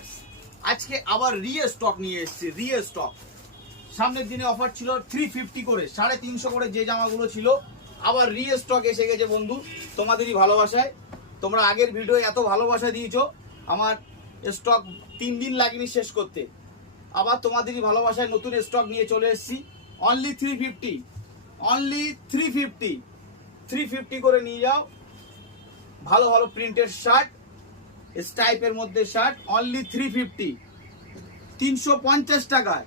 Viewers, আজকে আবার stock নিয়ে এসেছি। স্টক সামনের দিনে অফার ছিল 350 করে, 350 করে যে জামাগুলো ছিল, আবার স্টক এসে গেছে বন্ধু। তোমাদেরই ভালোবাসায়, তোমরা আগের ভিডিও এত ভালোবাসা দিয়েছো, আমার স্টক 3 দিন লাগেনি শেষ করতে। আবার তোমাদেরই ভালোবাসায় নতুন স্টক নিয়ে চলে এসেছি। অনলি 350, অনলি 350 করে নিয়ে যাও। ভালো ভালো প্রিন্টের শার্ট, স্টাইপের মধ্যে শার্ট, অনলি 350, 350 টাকায়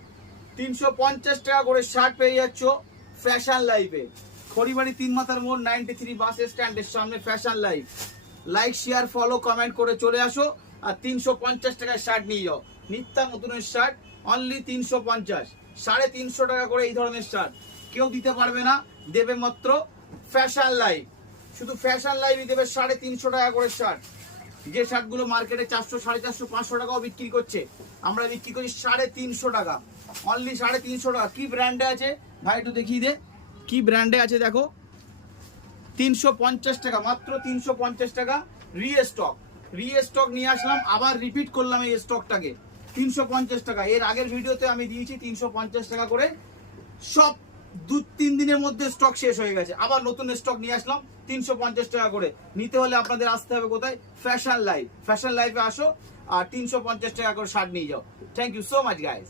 350 টাকা করে শার্ট পেয়ে যাচ্ছ ফ্যাশন লাইফে। খড়িবাড়ি 3 মাথার মোড় 93 বাস স্ট্যান্ডের সামনে fashion life. Like share follow comment করে চলে আসো আর 350 টাকায় শার্ট নিয়ে যাও। নিত্য নতুনের শার্ট অনলি 350, 350 টাকা করে এই ধরনের শার্ট কেউ দিতে পারবে না, দেবে মাত্র ফ্যাশন লাইফ। শুধু ফ্যাশন লাইফই দেবে 350 টাকা করে শার্ট। যে শার্টগুলো মার্কেটে 400, 450, 500 টাকাও বিক্রি করছে, আমরা বিক্রি করি 350 টাকা, অনলি 350 টাকা। কি ব্র্যান্ডে আছে ভাই একটু দেখিয়ে দে, কি ব্র্যান্ডে আছে দেখো। 350 টাকা, মাত্র 350 টাকা। স্টক নিয়ে আসলাম, আবার রিপিট করলাম এই স্টকটাকে। 350 টাকা, এর আগের ভিডিওতে আমি দিয়েছি 350 টাকা করে। সব 2-3 দিনের মধ্যে স্টক শেষ হয়ে গেছে, আবার নতুন স্টক নিয়ে আসলাম 350 টাকা করে। নিতে হলে আপনাদের আসতে হবে কোথায়? ফ্যাশন লাইফে আসো আর 350 টাকা করে শার্ট নিয়ে যাও। Thank you so much guys.